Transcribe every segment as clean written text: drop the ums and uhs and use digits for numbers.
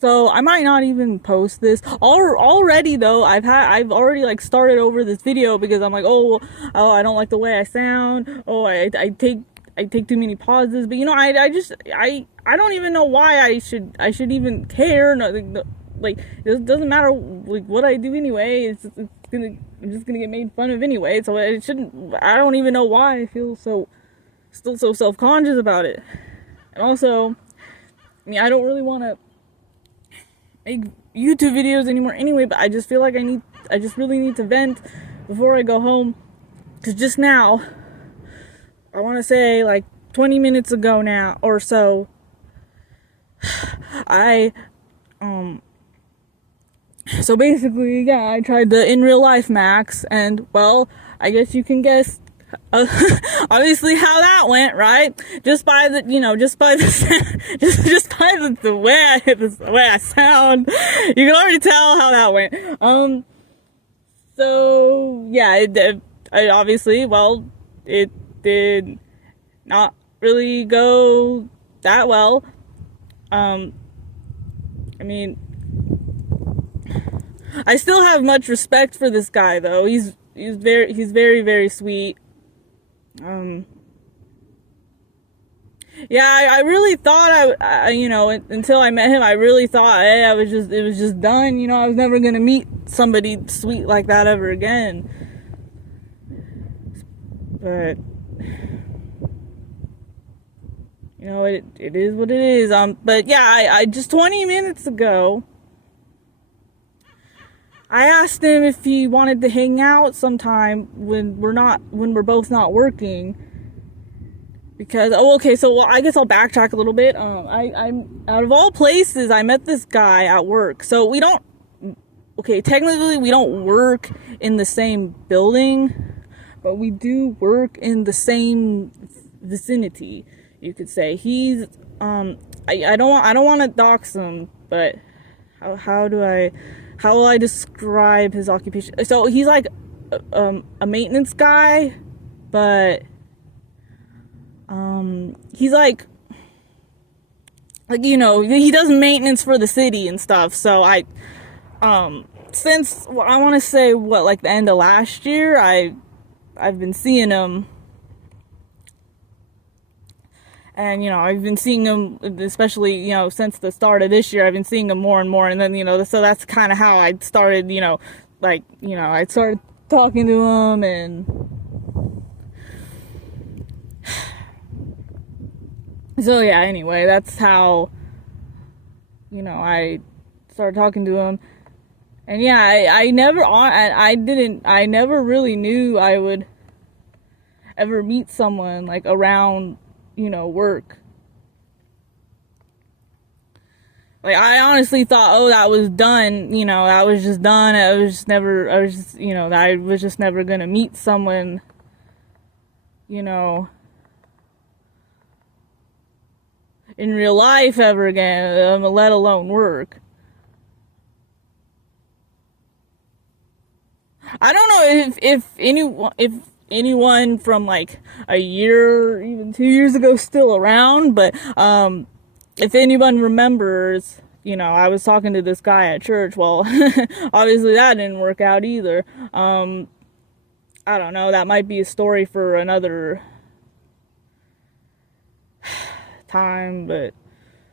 So I might not even post this. Already though, I've already like started over this video because I'm like, oh, I don't like the way I sound. Oh, I take too many pauses. But you know, I don't even know why I should even care. No, like it doesn't matter like what I do anyway. It's gonna I'm just gonna get made fun of anyway. So it shouldn't. I don't even know why I feel still so self-conscious about it. And also, I mean, I don't really want to make YouTube videos anymore anyway, but I just feel like I just really need to vent before I go home. Because just now, I want to say like 20 minutes ago now or so, I, so basically, yeah, I tried the in real life max, and well, I guess you can guess uh, obviously how that went, right? Just by the, just by the, just by the way I sound, you can already tell how that went. So yeah, I obviously, well, it did not really go that well. I mean, I still have much respect for this guy though. He's very, very sweet. Yeah, I really thought until I met him, I really thought, hey, it was just done. I was never gonna meet somebody sweet like that ever again. But, it is what it is. But yeah, I just 20 minutes ago, I asked him if he wanted to hang out sometime when we're both not working. Because, okay, so well, I guess I'll backtrack a little bit. I'm out of all places, I met this guy at work. So technically we don't work in the same building, but we do work in the same vicinity, you could say. He's, I don't want to dox him, but how will I describe his occupation? So he's like a maintenance guy, but he's like he does maintenance for the city and stuff. So since I want to say like the end of last year, I've been seeing him, and I've been seeing him, especially since the start of this year. I've been seeing him more and more, and then so that's kind of how I started, I started talking to him, and so yeah, anyway, that's how, I started talking to him. And yeah, I never really knew I would ever meet someone like around, work. Like, I honestly thought, oh, that was done, that was just done. I was just never gonna meet someone, in real life ever again, let alone work. I don't know if anyone from like a year or even 2 years ago is still around, but if anyone remembers, I was talking to this guy at church. Well, obviously that didn't work out either. I don't know, that might be a story for another time, but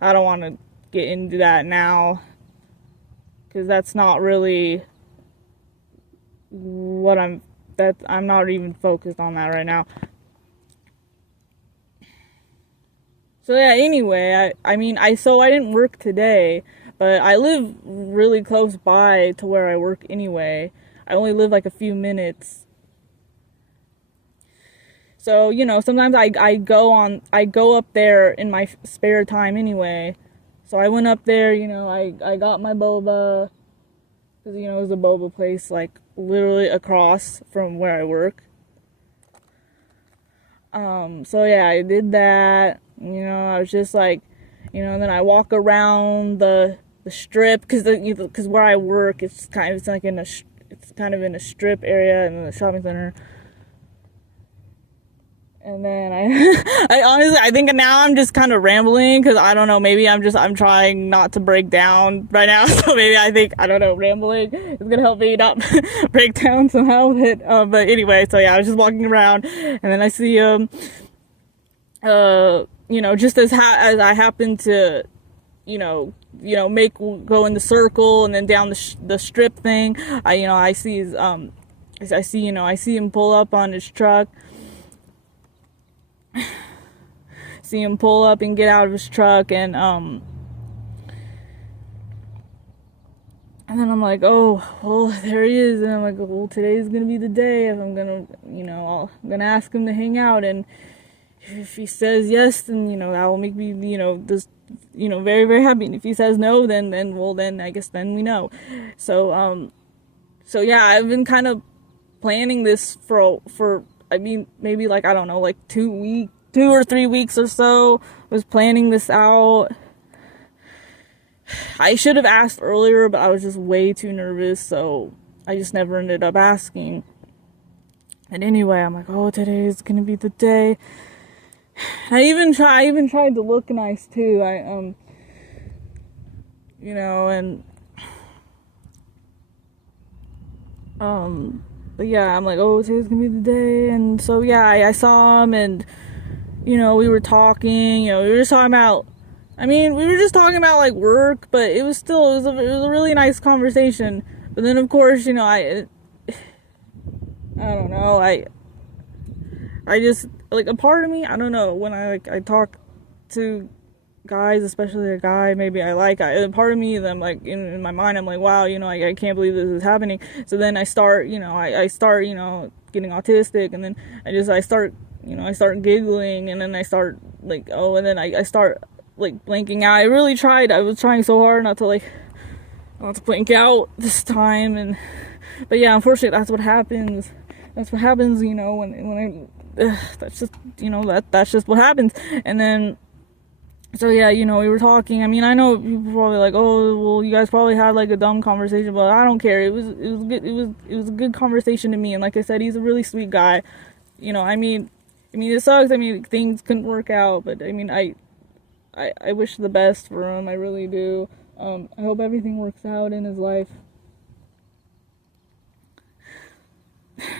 I don't want to get into that now, because that's not really what I'm not even focused on that right now. So yeah, anyway, I didn't work today, but I live really close by to where I work anyway. I only live like a few minutes. So, sometimes I go up there in my spare time anyway. So I went up there, I got my boba, because, it was a boba place, like, literally across from where I work. So yeah, I did that, I was just like, and then I walk around the strip, because where I work, it's kind of in a strip area in the shopping center. And then I honestly, I think now I'm just kind of rambling because I don't know, maybe I'm trying not to break down right now. So maybe I think, I don't know, rambling is going to help me not break down somehow. But anyway, so yeah, I was just walking around and then I see, just as I happen to, go in the circle and then down the strip thing, I see his, I see him pull up on his truck. See him pull up and get out of his truck, and then I'm like, oh, well, there he is. And I'm like, well, today's gonna be the day if I'm gonna, I'm gonna ask him to hang out, and if he says yes, then that will make me, just, very, very happy. And if he says no, then I guess then we know. So yeah, I've been kind of planning this for I mean, maybe like, I don't know, like 2 or 3 weeks or so. I was planning this out. I should have asked earlier, but I was just way too nervous, so I just never ended up asking. And anyway, I'm like, oh, today is gonna be the day. I even tried to look nice too. But yeah, I'm like, oh, today's gonna be the day. And so yeah, I saw him, and we were talking. We were just talking about. We were just talking about like work, but it was a really nice conversation. But then of course, I don't know, I just, like, a part of me, I don't know, when I talk to guys, especially a guy maybe a part of me, I'm like, in my mind, I'm like, wow, I can't believe this is happening. So then I start, I start, getting autistic, and then I start giggling, and then I start, like, oh, and then I start, like, blanking out. I was trying so hard not to blank out this time, but yeah, unfortunately, that's what happens, when that's just, that's just what happens. And then, so yeah, we were talking. I know people probably like, oh, well, you guys probably had like a dumb conversation, but I don't care. It was good. It was a good conversation to me. And like I said, he's a really sweet guy. It sucks. Things couldn't work out, but I wish the best for him. I really do. I hope everything works out in his life.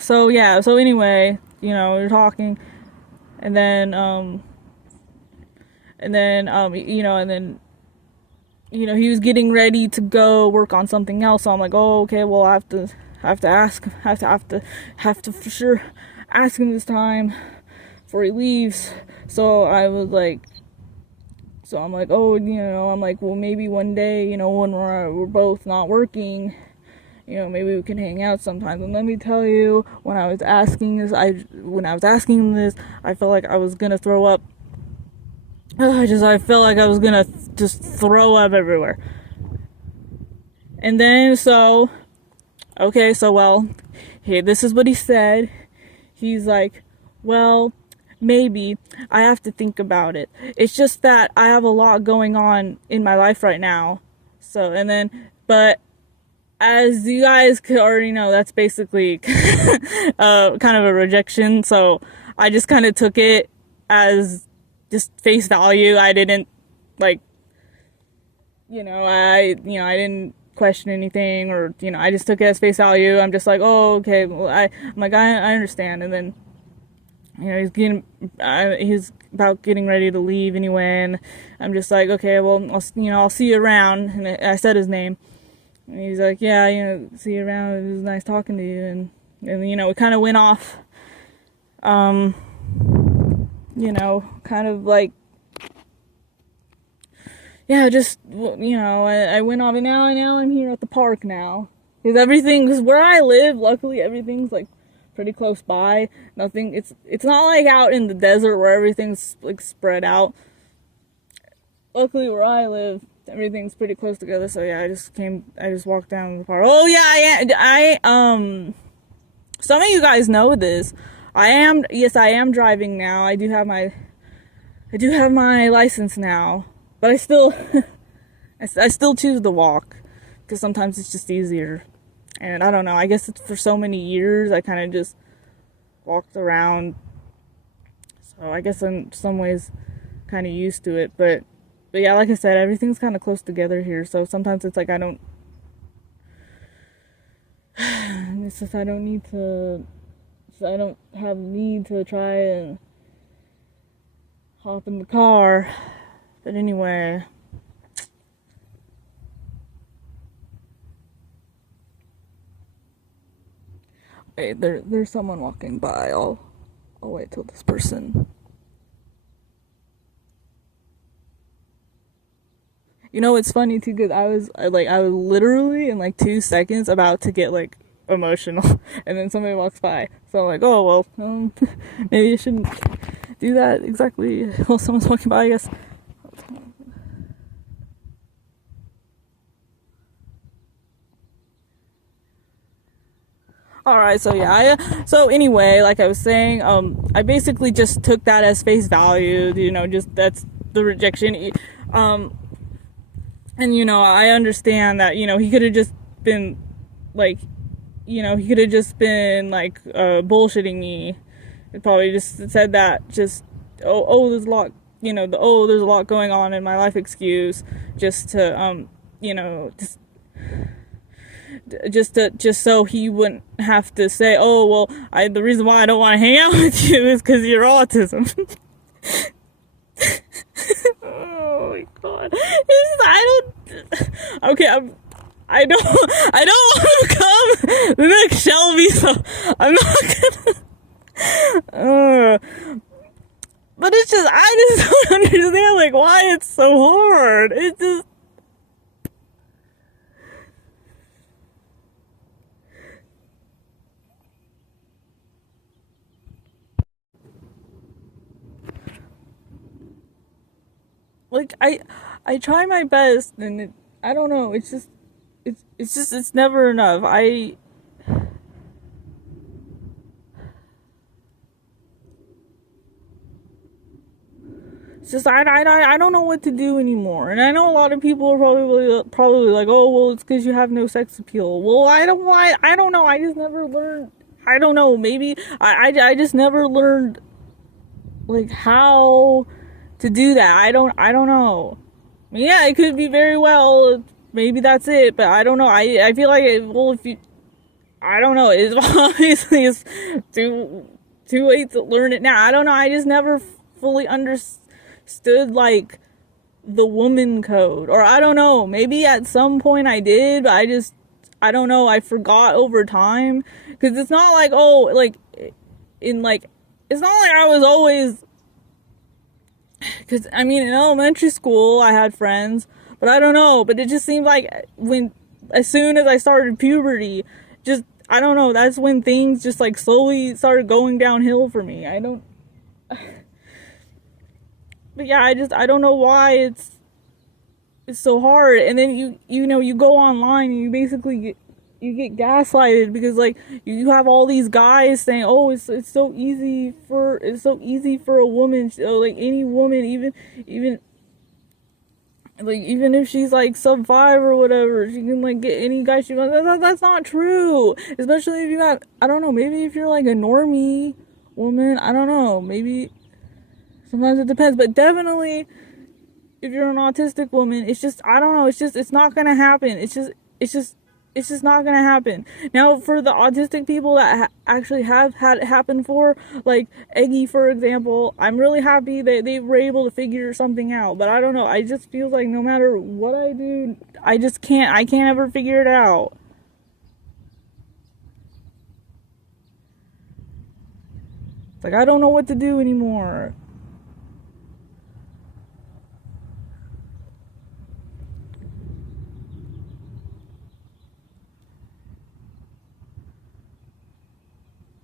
So yeah, so anyway, we were talking, and then he was getting ready to go work on something else. So I'm like, oh, okay, well, I have to for sure ask him this time before he leaves. So I'm like, oh, I'm like, well, maybe one day, when we're both not working, maybe we can hang out sometimes. And let me tell you, when I was asking this, I felt like I was gonna throw up. I felt like I was gonna just throw up everywhere. And then, well, hey, this is what he said. He's like, well, maybe I have to think about it. It's just that I have a lot going on in my life right now. So, but as you guys could already know, that's basically kind of a rejection. So I just kind of took it as just face value. I didn't I didn't question anything, or I just took it as face value. I'm just like, oh, okay, well, I'm like, I understand. And then he's about getting ready to leave anyway, and I'm just like, okay, well, I'll see you around. And I said his name, and he's like, yeah, see you around. It was nice talking to you. And we kind of went off, kind of like, yeah, just, I went off, and now I'm here at the park now. Because where I live, luckily, everything's, like, pretty close by. Nothing, it's not like out in the desert where everything's, like, spread out. Luckily, where I live, everything's pretty close together. So yeah, I just walked down the park. Oh yeah, some of you guys know this. I am driving now. I do have my license now, but I still I still choose to walk, because sometimes it's just easier. And I don't know, I guess it's for so many years I kind of just walked around So I guess in some ways kind of used to it, but yeah, like I said, everything's kind of close together here. So sometimes it's like it's just I don't need to, I don't have need to try and hop in the car. But anyway, wait, there's someone walking by. I'll wait till this person. You know, it's funny too, because I was literally in like 2 seconds about to get like emotional, and then somebody walks by. So I'm like, oh well, maybe I shouldn't do that exactly while someone's walking by, I guess. All right, so yeah, so anyway, like I was saying, I basically just took that as face value. You know, just that's the rejection. Um, and I understand that he could have just been like, he could have just been like bullshitting me. It probably just said that just there's a lot, there's a lot going on in my life excuse, just to just so he wouldn't have to say, oh well, the reason why I don't want to hang out with you is because you're autism. Oh my god. I don't. Okay, I don't want to become the next Shelby, so I'm not gonna. But it's just, I just don't understand, like, why it's so hard. It just. Like, I try my best, and I don't know, it's never enough. It's just, I don't know what to do anymore. And I know a lot of people are probably like, oh, well, it's because you have no sex appeal. Well, I don't know. I just never learned. I don't know. Maybe I just never learned, like, how to do that. I don't know. I mean, yeah, it could be very well. Maybe that's it, but I don't know. I feel like if you, I don't know. It's obviously it's too late to learn it now. I don't know. I just never fully understood like the woman code, or I don't know. Maybe at some point I did, but I don't know. I forgot over time, because it's not like, oh, like in like it's not like I was always. Because, I mean, in elementary school, I had friends, but I don't know. But it just seemed like as soon as I started puberty, just, I don't know, that's when things just, like, slowly started going downhill for me. But yeah, I don't know why it's so hard. And then you go online and you basically get gaslighted, because like you have all these guys saying, oh, it's so easy for a woman, so, like, any woman, even if she's like sub 5 or whatever, she can like get any guy she wants. That's not true, especially if you got, I don't know, maybe if you're like a normie woman, I don't know, maybe sometimes it depends, but definitely if you're an autistic woman, it's just, I don't know, it's not gonna happen. It's just not gonna happen. Now, for the autistic people that actually have had it happen for, like Eggy, for example, I'm really happy that they were able to figure something out. But I don't know, I just feel like no matter what I do, I can't ever figure it out. It's like, I don't know what to do anymore.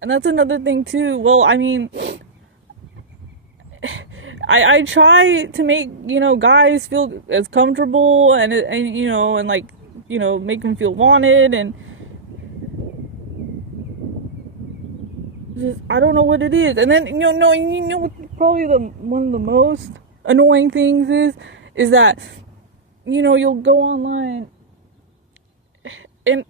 And that's another thing too. Well, I mean, I try to make, guys feel as comfortable, and like, make them feel wanted, and just, I don't know what it is. And then, what probably one of the most annoying things is that, you'll go online, and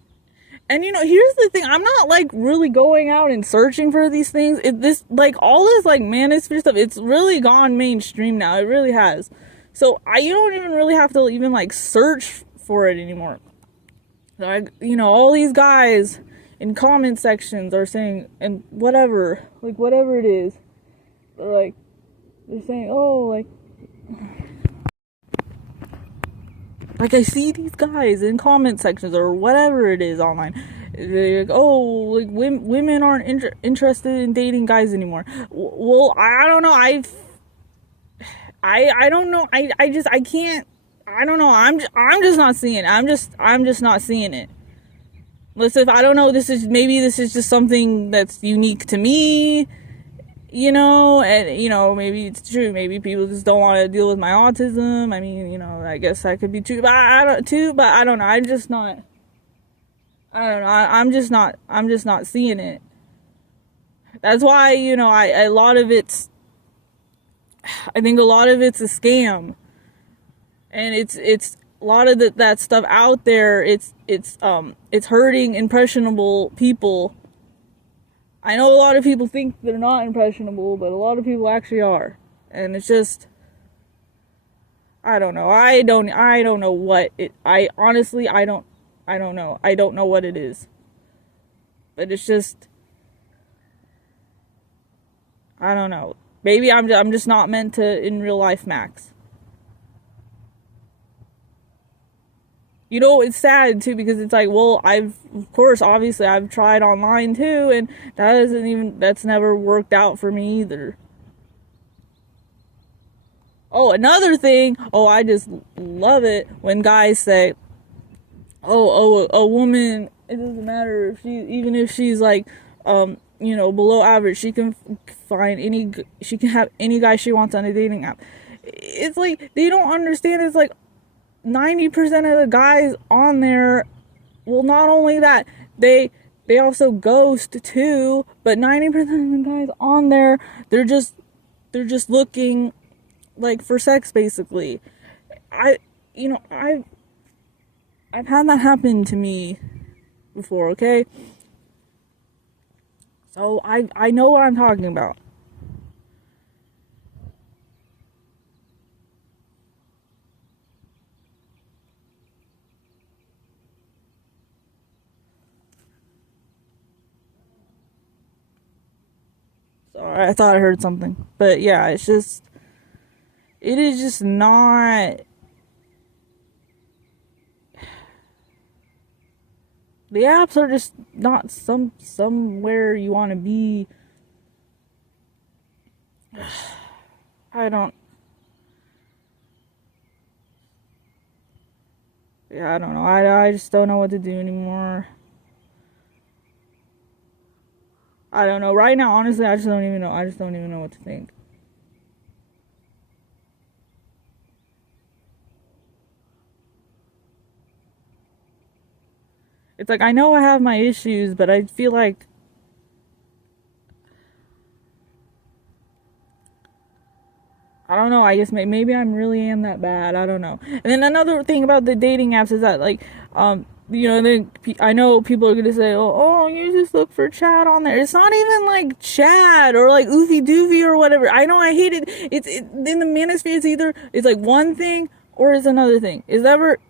And here's the thing, I'm not like really going out and searching for these things. This like all this like manosphere stuff, it's really gone mainstream now. It really has. So you don't even really have to even like search for it anymore. Like, all these guys in comment sections are saying, and whatever, like whatever it is, they're saying, oh, like I see these guys in comment sections or whatever it is online. They're like, oh, like women aren't interested in dating guys anymore. Well, I don't know. I don't know. I can't. I don't know. I'm just not seeing it. I'm just not seeing it. Listen, if I don't know, maybe this is just something that's unique to me. And maybe it's true. Maybe people just don't want to deal with my autism. I mean, I guess that could be true, but I don't know. I'm just not. I don't know. I'm just not seeing it. That's why, a lot of it's. I think a lot of it's a scam, and it's a lot of that stuff out there. It's hurting impressionable people. I know a lot of people think they're not impressionable, but a lot of people actually are. And it's just, I don't know. I don't know what it, I honestly, I don't know. I don't know what it is. But it's just, I don't know. Maybe I'm just not meant to in real life, Max. It's sad too, because it's like, well, of course, obviously I've tried online too, and that's never worked out for me either. Oh, another thing, I just love it when guys say, a woman, it doesn't matter even if she's like, below average, she can have any guy she wants on a dating app. It's like, they don't understand, it's like, 90% of the guys on there, well, not only that, they also ghost too, but 90% of the guys on there, they're just looking like for sex, basically. I've had that happen to me before, okay? So I know what I'm talking about. Sorry, I thought I heard something. But yeah, it is just not. The apps are just not somewhere you want to be. I don't. Yeah, I don't know. I just don't know what to do anymore. I don't know. Right now, honestly, I just don't even know. I just don't even know what to think. It's like, I know I have my issues, but I feel like I don't know. I guess maybe I'm really am that bad. I don't know. And then another thing about the dating apps is that, like, then I know people are gonna say, oh, you just look for chat on there. It's not even like chat or like oofy doofy or whatever. I know, I hate it. It's in the manosphere. It's like one thing or it's another thing. It's never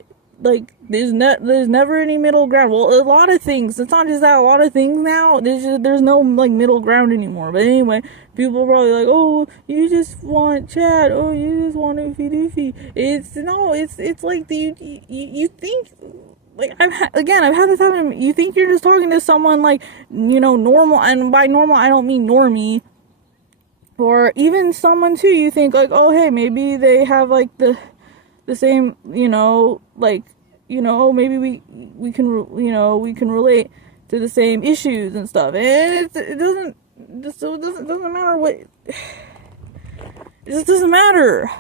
like there's never any middle ground. Well, a lot of things. It's not just that. A lot of things now. There's no like middle ground anymore. But anyway, people are probably like, oh, you just want chat. Oh, you just want oofy doofy. It's like you think. Like I've had this happen. You think you're just talking to someone like, normal, and by normal I don't mean normie, or even someone too. You think like, oh, hey, maybe they have like the same, like, maybe we can we can relate to the same issues and stuff, and it doesn't matter what. It just doesn't matter.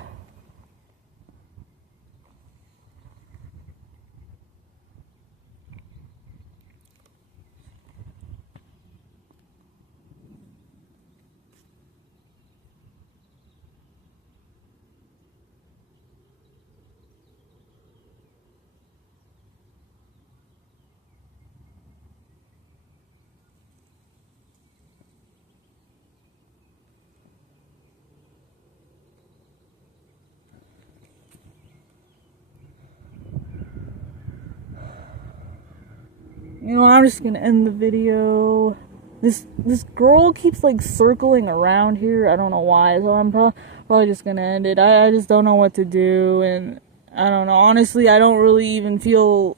I'm just gonna end the video. This girl keeps like circling around here. I don't know why, so I'm probably just gonna end it. I just don't know what to do, and I don't know. Honestly, I don't even feel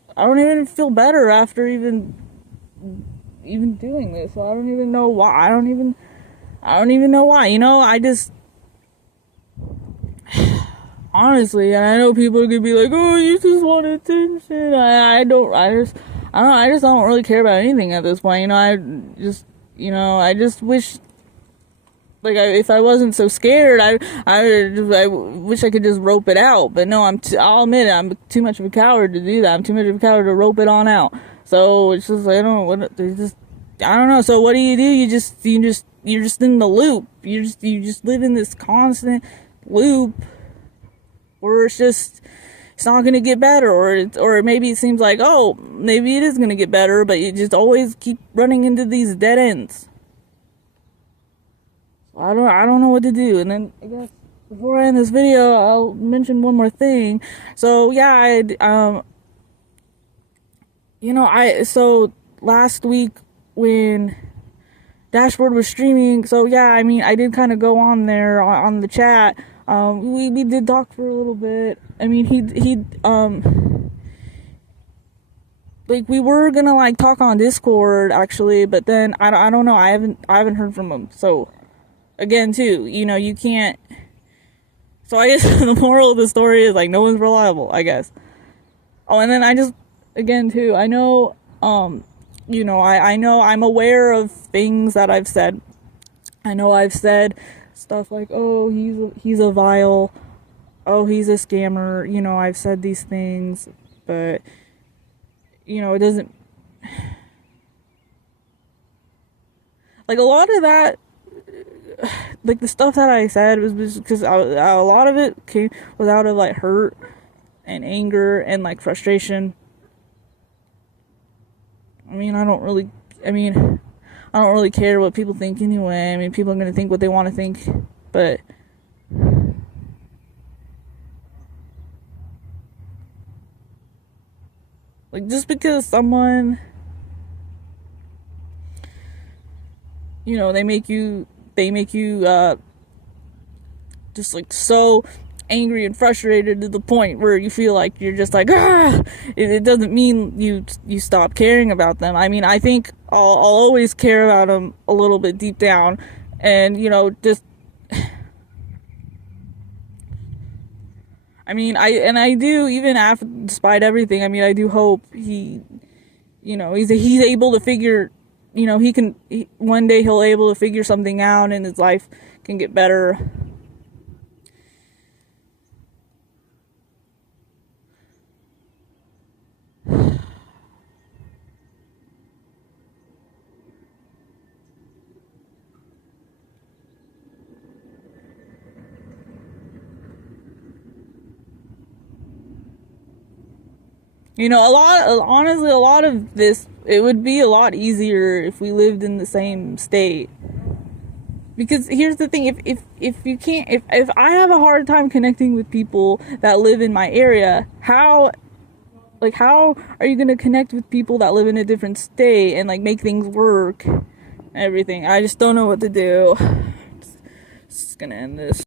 better after even doing this. So I don't even know why. I don't even know why. I just honestly, and I know people could be like, "Oh, you just want attention." I just don't really care about anything at this point. I just wish, like, if I wasn't so scared, I wish I could just rope it out. But no, I'll admit it, I'm too much of a coward to do that. I'm too much of a coward to rope it on out. So it's just, I don't know. So what do? You're just in the loop. You just live in this constant loop where it's not going to get better, or maybe it seems like, oh, maybe it is going to get better, but you just always keep running into these dead ends. I don't know what to do. And then I guess before I end this video, I'll mention one more thing. So yeah, so last week when Dashboard was streaming, so yeah, I did kind of go on there on the chat. We did talk for a little bit. Like, we were gonna like talk on Discord actually, but then I don't know. I haven't heard from him. So again, too, you can't. So I guess the moral of the story is, like, no one's reliable, I guess. Oh, and then again, too, I know, I know I'm aware of things that I've said. I know I've said stuff like, oh, he's a vile, oh, he's a scammer. I've said these things, but, it doesn't, like, a lot of that, like, the stuff that I said was because a lot of it was out of, like, hurt and anger and, like, frustration. I don't really care what people think anyway. People are gonna think what they want to think, but like, just because someone, they make you just, like, so angry and frustrated to the point where you feel like you're just like, it doesn't mean you stop caring about them. I think I'll always care about them a little bit deep down, and just I do, even after, despite everything, I do hope he's able to figure, one day he'll able to figure something out and his life can get better. Honestly, a lot of this, it would be a lot easier if we lived in the same state. Because here's the thing, if you can't, if I have a hard time connecting with people that live in my area, how are you going to connect with people that live in a different state and, like, make things work and everything? I just don't know what to do. Just gonna end this.